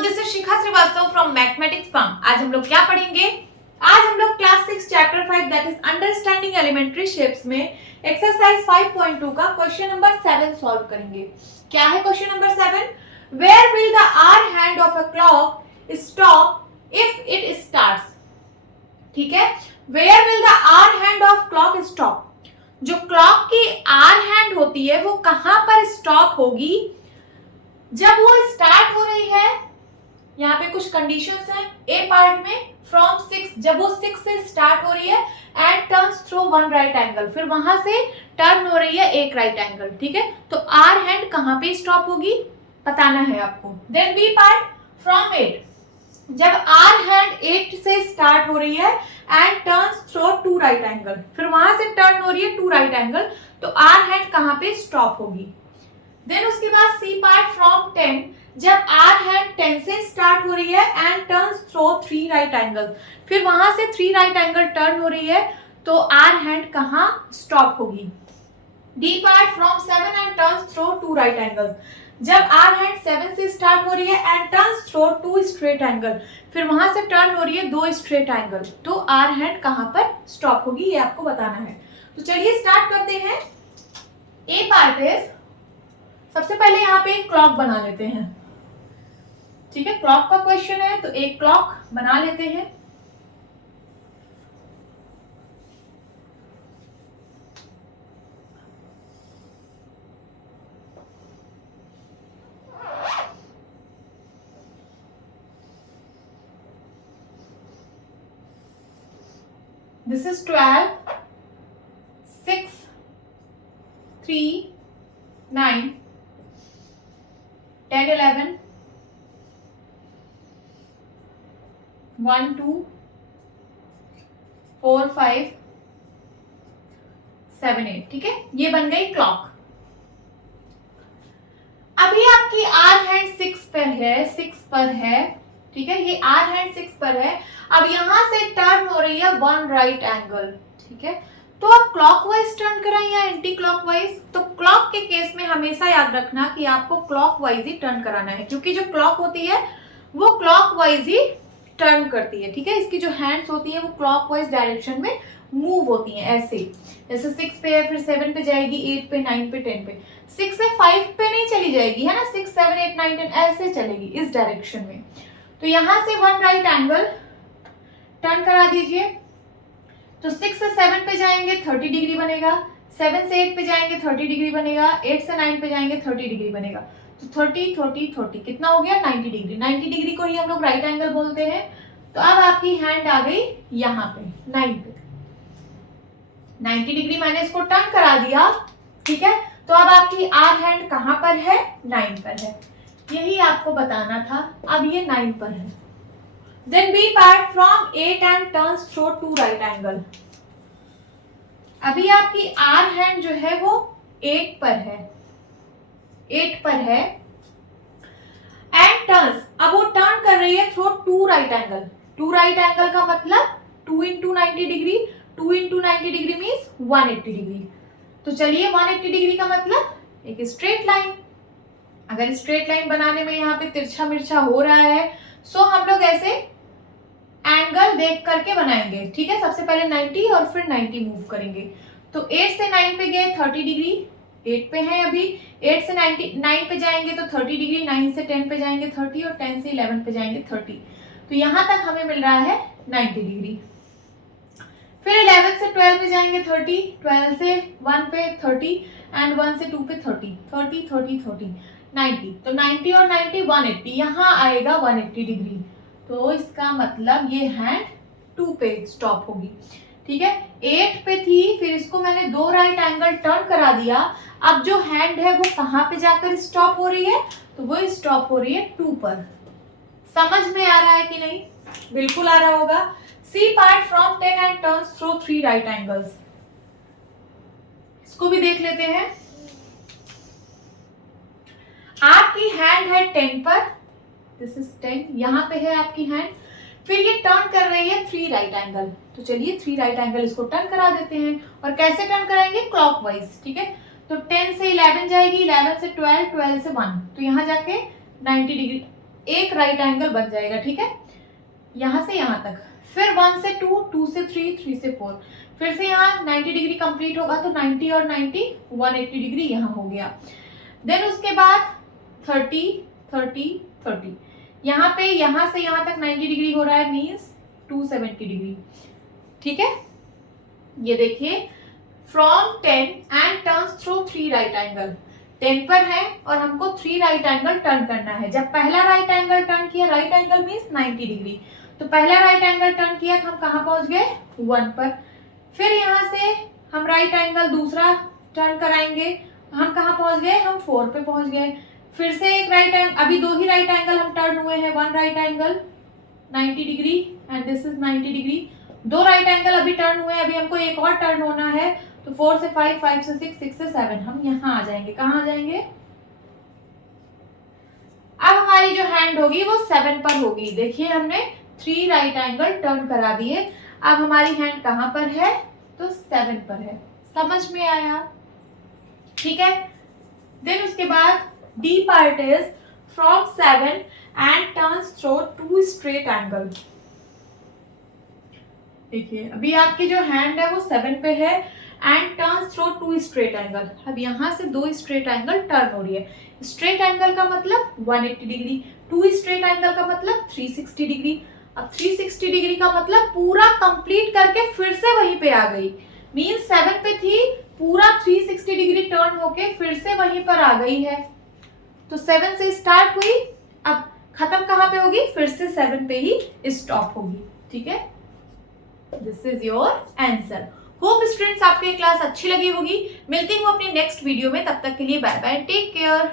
Everyone, this is Shikha Srivastava from mathematics firm. आज हम लोग क्या पढ़ेंगे? आज हम लोग class 6 chapter 5 that is understanding elementary shapes में एक्सरसाइज 5.2 का क्वेश्चन नंबर 7 सॉल्व करेंगे। क्या है question number 7? Where will the hour hand of a clock stop if it starts? ठीक है, where will the hour hand of clock stop? जो clock की hour hand होती है वो कहां पर स्टॉप होगी जब वो स्टार्ट हो रही है। यहाँ पे कुछ कंडीशंस हैं ए पार्ट में। फ्रॉम 6, जब वो 6 से स्टार्ट हो रही है and turns through 1 right angle, फिर वहां से टर्न हो रही है एक राइट एंगल। ठीक है, तो आर हैंड कहां पे स्टॉप होगी बताना है आपको। देन बी पार्ट फ्रॉम 8, जब आर हैंड 8 से स्टार्ट हो रही है and turns through 2 right angle, फिर वहां से टर्न हो रही है 2 राइट एंगल, तो आर हैंड कहां पे स्टॉप होगी। देन उसके बाद सी पार्ट फ्रॉम 10, जब आर हैंड 10 से स्टार्ट हो रही है and turns through 3 right angle, फिर वहां से 3 राइट एंगल टर्न हो रही है, तो आर हैंड कहां स्टॉप होगी। D part from 7 and turns through 2 right angles, जब आर हैंड 7 से स्टार्ट हो रही है and turns through 2 straight angle, फिर वहां से टर्न हो रही है 2 स्ट्रेट एंगल, तो आर हैंड कहां पर स्टॉप होगी ये आपको बताना है। तो चलिए स्टार्ट करते हैं। ए पार्ट इज, सबसे पहले यहाँ पे एक क्लॉक बना लेते हैं। ठीक है, क्लॉक का क्वेश्चन है तो एक क्लॉक बना लेते हैं। This is 12, 6, 3, 9, 10, 11, 1, 2, 4, 5, 7, 8। ठीक है, ये बन गई क्लॉक। अभी आपकी आर हैंड 6 पर है, 6 पर है। ठीक है, ये आर हैंड 6 पर है। अब यहां से टर्न हो रही है 1 राइट एंगल। ठीक है, तो आप क्लॉकवाइज टर्न कराएं या एंटी क्लॉकवाइज? तो क्लॉक के केस में हमेशा याद रखना कि आपको क्लॉकवाइज ही टर्न कराना है, क्योंकि जो क्लॉक होती है वो क्लॉकवाइज ही टर्न करती है। ठीक है, इसकी जो हैंड्स होती है वो क्लॉकवाइज डायरेक्शन में मूव होती हैं, ऐसे जैसे 6 पे है, फिर 7 पे जाएगी, 8 पे, 9 पे, 10 पे। 6 से 5 पे नहीं चली जाएगी, है ना, 6, 7, 8, 9, 10 ऐसे चलेगी इस डायरेक्शन में। तो यहां से 1 राइट एंगल टर्न करा दीजिए। तो 6 से 7 पे जाएंगे 30 डिग्री बनेगा, 7 से 8 पे जाएंगे 30 डिग्री बनेगा, 8 से 9 पे जाएंगे 30 डिग्री बनेगा। तो 30, 30, 30 कितना हो गया? 90 डिग्री। 90 डिग्री को ही हम लोग राइट एंगल बोलते हैं। तो अब आपकी हैंड आ गई यहाँ पे 9 पे। 90 डिग्री मैंने इसको टर्न करा दिया। ठीक है, तो अब आपकी आर हैंड कहां पर है? 9 पर है। यही आपको बताना था। अब ये 9 पर है। Then B part from 8 and turns through 2 right angle. अभी आपकी R हैंड जो है वो 8 पर है, 8 पर है and turns, अब वो टर्न कर रही है through 2 right angle. 2 right angle का मतलब 2 into 90 degree, 2 into 90 degree means 180 degree. तो चलिए 180 डिग्री का मतलब एक स्ट्रेट लाइन। अगर स्ट्रेट लाइन बनाने में यहाँ पे तिरछा मिर्छा हो रहा है, सो हम लोग ऐसे एंगल देख करके बनाएंगे। ठीक है, सबसे पहले 90 और फिर 90 मूव करेंगे। तो 8 से 9 पे गए 30 डिग्री, 8 पे है अभी, 8 से 9 पे जाएंगे तो 30 डिग्री, 9 से 10 पे जाएंगे 30 और 10 से 11 पे जाएंगे 30। तो यहां तक हमें मिल रहा है 90 डिग्री। फिर 11 से 12 पे जाएंगे 30, 12 से 1 पे 30 एंड 1 से 2 पे 30, 30, 30, 30, 90। तो 90 और 90 180, यहाँ आएगा 180 डिग्री। तो इसका मतलब ये हैंड 2 पे स्टॉप होगी। ठीक है, 8 पे थी, फिर इसको मैंने 2 राइट एंगल टर्न करा दिया। अब जो हैंड है वो कहां पे जाकर स्टॉप हो रही है? तो वो स्टॉप हो रही है 2 पर। समझ में आ रहा है कि नहीं? बिल्कुल आ रहा होगा। C part from 10 and turns through 3 right angles, इसको भी देख लेते हैं। आपकी हैंड है 10 पर, दिस इज 10, यहां पे है आपकी हैंड। फिर ये टर्न कर रही है 3 राइट एंगल। तो चलिए 3 राइट एंगल इसको टर्न करा देते हैं। और कैसे टर्न कराएंगे? क्लॉकवाइज। ठीक है, तो 10 से 11 जाएगी, 11 से 12, 12 से 1, तो यहां जाके 90 डिग्री एक राइट एंगल बन जाएगा, ठीक है, यहां से यहां तक। फिर 1 से 2, 2 से 3, 3 से 4, फिर से यहाँ 90 डिग्री कंप्लीट होगा तो 90 और 90 180 डिग्री यहाँ हो गया। देन उसके बाद 30 30 30, यहाँ पे यहाँ से यहाँ तक 90 डिग्री हो रहा है, मीन्स 270 डिग्री, ठीक है। ये देखिए, from 10 and turns through 3 right angle, 10 पर है और हमको 3 राइट एंगल टर्न करना है। जब पहला राइट एंगल टर्न किया, राइट एंगल मीन्स 90 डिग्री, तो पहला राइट एंगल टर्न किया तो हम कहाँ पहुंच गए, 1 पर। फिर यहाँ से हम राइट एंगल दूसरा टर्न कराएंगे, हम कहाँ पहुंच गए, हम 4 पे पहुंच गए। फिर से एक राइट एंगल, अभी 2 ही राइट एंगल हम टर्न हुए हैं, 1 right angle 90 degree and this is 90 degree, 2 right angle अभी टर्न हुए हैं, अभी हमको एक और टर्न होना है, तो 4 से 5, 5 से 6, 6 से 7, हम यहाँ आ जाएंगे। कहाँ आ जाएंगे, अब हमारी जो हैंड होगी वो 7 पर होगी। देखिए हमने 3 राइट एंगल टर्न करा दिए, अब हमारी हैंड कहाँ पर है, तो 7 पर है। समझ में आया, ठीक है। देन उसके बाद D part is from 7 and turns through 2 straight angle. देखिए अभी आपकी जो हैंड है वो 7 पे है and turns through 2 straight angle. अब यहाँ से 2 स्ट्रेट एंगल टर्न हो रही है। स्ट्रेट एंगल का मतलब 180 डिग्री, 2 स्ट्रेट एंगल का मतलब 360 डिग्री। अब 360 डिग्री का मतलब पूरा कंप्लीट करके फिर से वहीं पे आ गई, मीन्स 7 पे थी, पूरा 360 डिग्री टर्न होके फिर से वहीं पर आ गई है। तो 7 से स्टार्ट हुई, अब खत्म कहाँ पे होगी, फिर से 7 पे ही स्टॉप होगी, ठीक है। This is your answer. Hope students आपको ये क्लास अच्छी लगी होगी। मिलती हूँ अपनी नेक्स्ट वीडियो में, तब तक के लिए बाय बाय, टेक केयर।